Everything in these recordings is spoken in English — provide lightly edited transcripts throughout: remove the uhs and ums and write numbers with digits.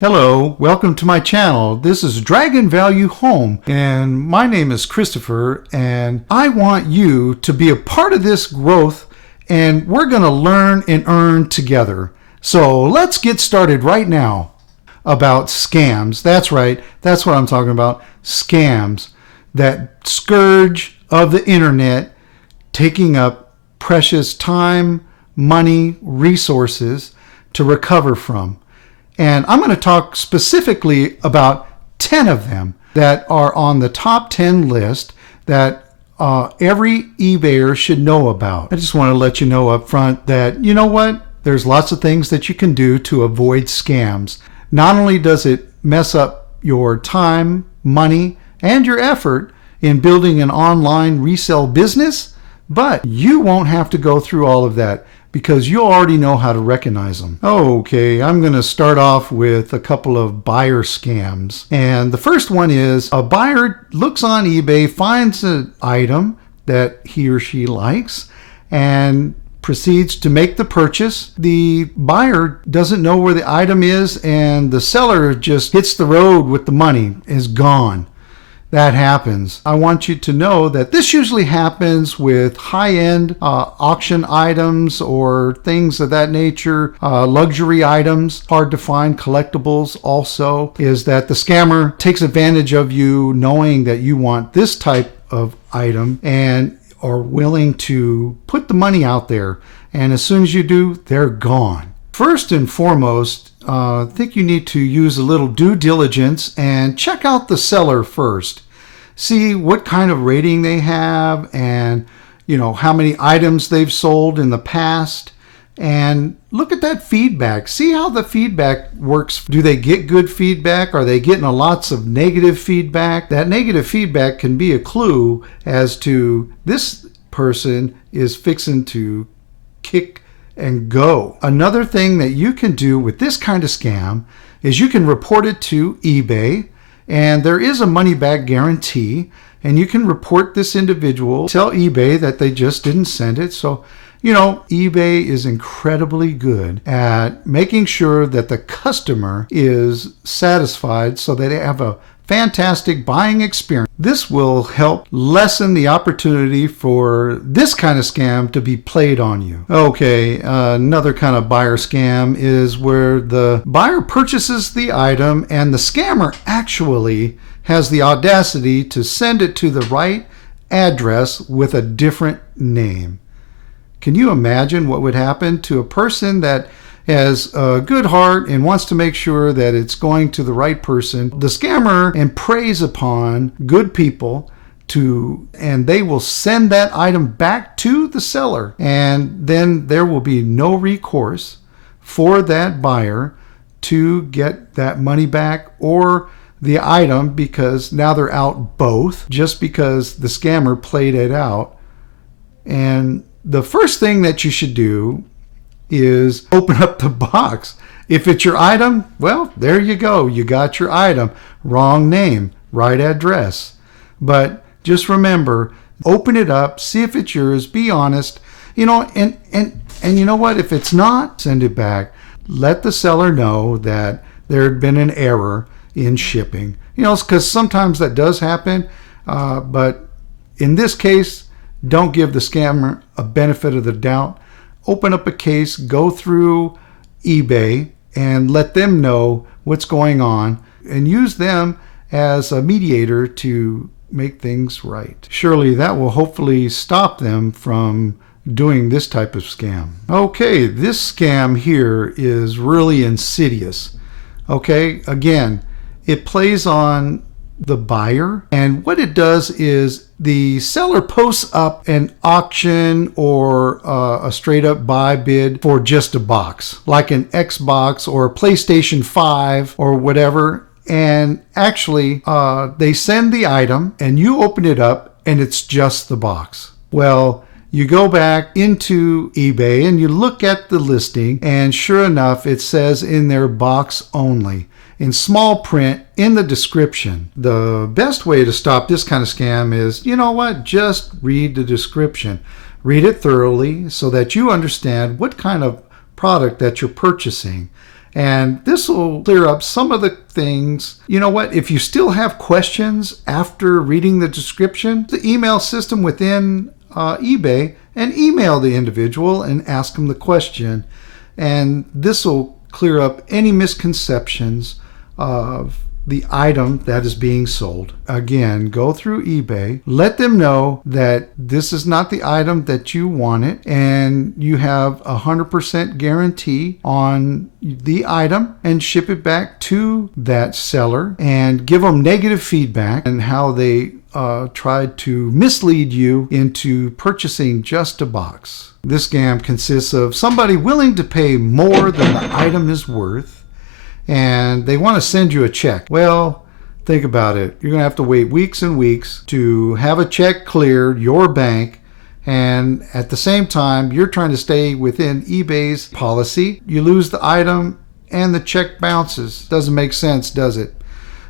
Hello, welcome to my channel. This is Dragon Value Home, and my name is Christopher, and I want you to be a part of this growth, and we're going to learn and earn together. So let's get started right now about scams. That's right, that's what I'm talking about. Scams, that scourge of the internet, taking up precious time, money, resources to recover from. And I'm going to talk specifically about 10 of them that are on the top 10 list that every eBayer should know about. I just want to let you know up front that, you know what? There's lots of things that you can do to avoid scams. Not only does it mess up your time, money, and your effort in building an online resale business, but you won't have to go through all of that, because you already know how to recognize them. Okay, I'm going to start off with a couple of buyer scams. And the first one is a buyer looks on eBay, finds an item that he or she likes, and proceeds to make the purchase. The buyer doesn't know where the item is, and the seller just hits the road with the money, is gone. That happens. I want you to know that this usually happens with high-end auction items or things of that nature, luxury items, hard to find collectibles also, is that the scammer takes advantage of you knowing that you want this type of item and are willing to put the money out there. And as soon as you do, they're gone. First and foremost, I think you need to use a little due diligence and check out the seller first. See what kind of rating they have, and how many items they've sold in the past, and look at that feedback. See how the feedback works. Do they get good feedback? Are they getting lots of negative feedback? That negative feedback can be a clue as to this person is fixing to kick and go. Another thing that you can do with this kind of scam is you can report it to eBay, and there is a money back guarantee, and you can report this individual, tell eBay that they just didn't send it. So, eBay is incredibly good at making sure that the customer is satisfied so that they have a fantastic buying experience. This will help lessen the opportunity for this kind of scam to be played on you. Okay, another kind of buyer scam is where the buyer purchases the item and the scammer actually has the audacity to send it to the right address with a different name. Can you imagine what would happen to a person that has a good heart and wants to make sure that it's going to the right person? The scammer and preys upon good people and they will send that item back to the seller, and then there will be no recourse for that buyer to get that money back or the item, because now they're out both just because the scammer played it out. And the first thing that you should do is open up the box. If it's your item, well, there you go. You got your item. Wrong name, right address. But just remember, open it up, see if it's yours, be honest. And you know what? If it's not, send it back. Let the seller know that there had been an error in shipping. Because sometimes that does happen. But in this case, don't give the scammer a benefit of the doubt. Open up a case, go through eBay, and let them know what's going on, and use them as a mediator to make things right. Surely that will hopefully stop them from doing this type of scam. Okay, this scam here is really insidious. Okay, again, it plays on the buyer, and what it does is the seller posts up an auction or a straight up buy bid for just a box, like an Xbox or a PlayStation 5 or whatever, and actually they send the item and you open it up and it's just the box. Well, you go back into eBay and you look at the listing, and sure enough, it says in there box only, in small print in the description. The best way to stop this kind of scam is, just read the description. Read it thoroughly so that you understand what kind of product that you're purchasing. And this will clear up some of the things. You know what? If you still have questions after reading the description, the email system within eBay, and email the individual and ask them the question. And this will clear up any misconceptions of the item that is being sold. Again, go through eBay, let them know that this is not the item that you wanted, and you have 100% guarantee on the item, and ship it back to that seller and give them negative feedback and how they tried to mislead you into purchasing just a box. This scam consists of somebody willing to pay more than the item is worth, and they want to send you a check. Well, think about it. You're going to have to wait weeks and weeks to have a check cleared your bank, and at the same time, you're trying to stay within eBay's policy. You lose the item and the check bounces. Doesn't make sense, does it?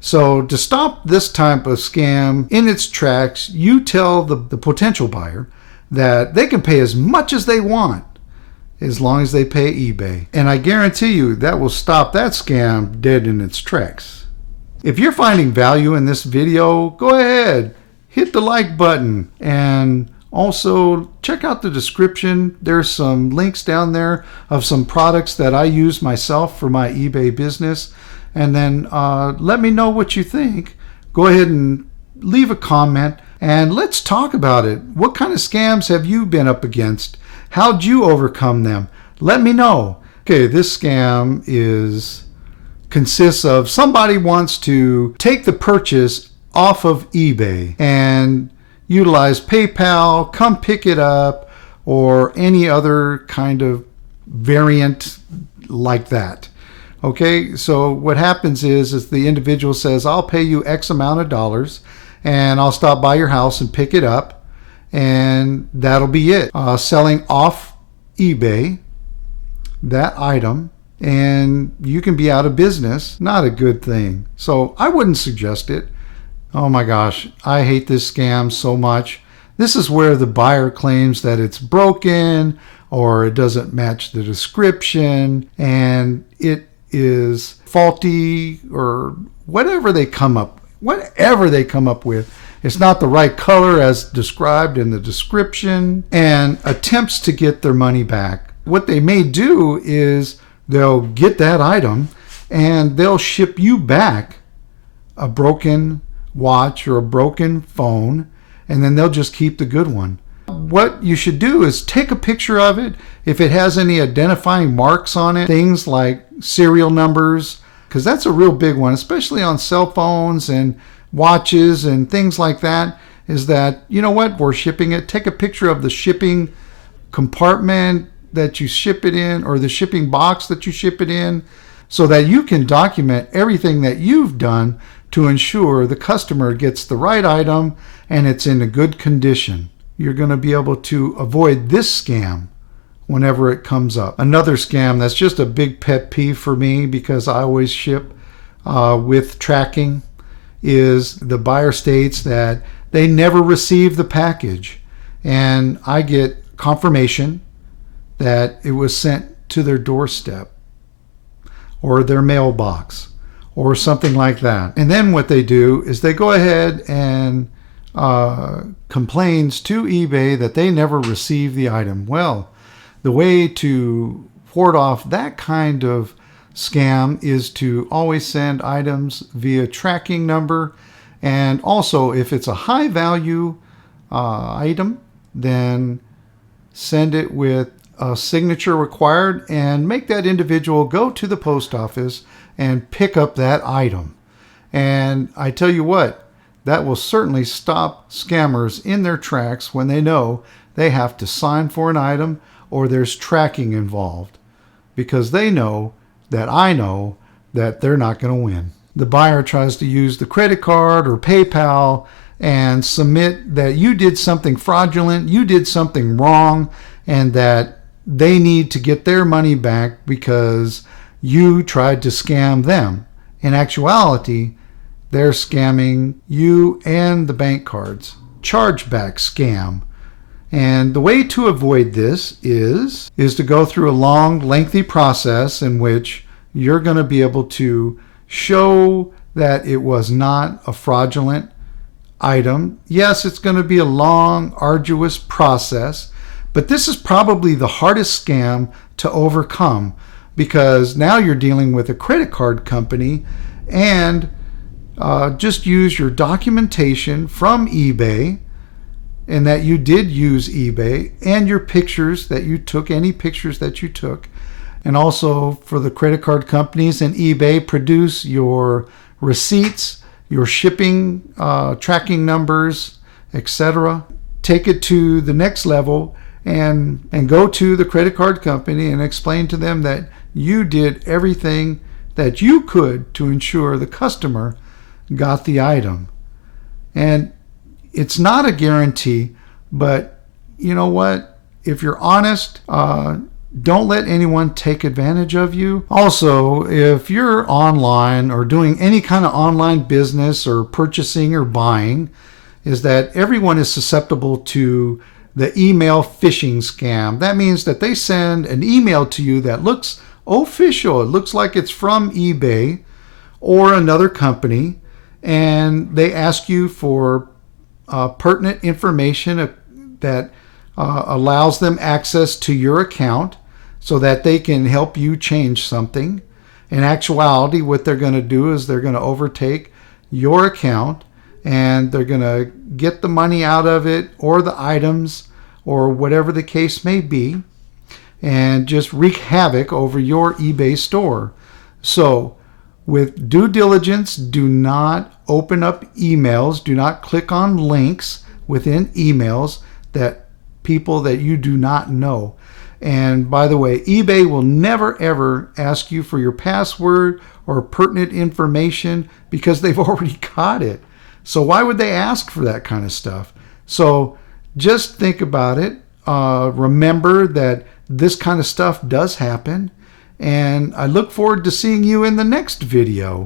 So to stop this type of scam in its tracks, you tell the potential buyer that they can pay as much as they want as long as they pay eBay. And I guarantee you that will stop that scam dead in its tracks. If you're finding value in this video, go ahead, hit the like button, and also check out the description. There's some links down there of some products that I use myself for my eBay business. And then let me know what you think. Go ahead and leave a comment and let's talk about it. What kind of scams have you been up against? How'd you overcome them? Let me know. Okay, this scam consists of somebody wants to take the purchase off of eBay and utilize PayPal, come pick it up, or any other kind of variant like that. Okay, so what happens is the individual says, I'll pay you X amount of dollars and I'll stop by your house and pick it up, and that'll be it. Selling off eBay that item, and you can be out of business. Not a good thing. So I wouldn't suggest it. Oh my gosh, I hate this scam so much. This is where the buyer claims that it's broken or it doesn't match the description and it is faulty, or whatever they come up with. It's not the right color as described in the description, and attempts to get their money back. What they may do is they'll get that item and they'll ship you back a broken watch or a broken phone, and then they'll just keep the good one. What you should do is take a picture of it. If it has any identifying marks on it, things like serial numbers, because that's a real big one, especially on cell phones and watches and things like that, is that, you know what, we're shipping it. Take a picture of the shipping compartment that you ship it in, or the shipping box that you ship it in, so that you can document everything that you've done to ensure the customer gets the right item and it's in a good condition. You're going to be able to avoid this scam whenever it comes up. Another scam that's just a big pet peeve for me, because I always ship with tracking, is the buyer states that they never received the package, and I get confirmation that it was sent to their doorstep or their mailbox or something like that. And then what they do is they go ahead and complains to eBay that they never received the item. Well, the way to ward off that kind of scam is to always send items via tracking number, and also if it's a high value item, then send it with a signature required, and make that individual go to the post office and pick up that item. And I tell you what, that will certainly stop scammers in their tracks when they know they have to sign for an item or there's tracking involved, because they know that I know that they're not going to win. The buyer tries to use the credit card or PayPal and submit that you did something fraudulent, you did something wrong, and that they need to get their money back because you tried to scam them. In actuality, they're scamming you and the bank cards. Chargeback scam. And the way to avoid this is to go through a long, lengthy process in which you're going to be able to show that it was not a fraudulent item. Yes, it's going to be a long, arduous process, but this is probably the hardest scam to overcome, because now you're dealing with a credit card company, and just use your documentation from eBay, and that you did use eBay, and your pictures that you took, any pictures that you took. And also for the credit card companies and eBay, produce your receipts, your shipping tracking numbers, etc. Take it to the next level and go to the credit card company and explain to them that you did everything that you could to ensure the customer got the item. And it's not a guarantee, but you know what? If you're honest, don't let anyone take advantage of you. Also, if you're online or doing any kind of online business or purchasing or buying, is that everyone is susceptible to the email phishing scam. That means that they send an email to you that looks official. It looks like it's from eBay or another company, and they ask you for pertinent information that allows them access to your account so that they can help you change something. In actuality, what they're going to do is they're going to overtake your account, and they're going to get the money out of it, or the items, or whatever the case may be, and just wreak havoc over your eBay store. So with due diligence, do not open up emails, do not click on links within emails that people that you do not know. And by the way, eBay will never ever ask you for your password or pertinent information, because they've already got it. So why would they ask for that kind of stuff? So just think about it. Remember that this kind of stuff does happen. And I look forward to seeing you in the next video.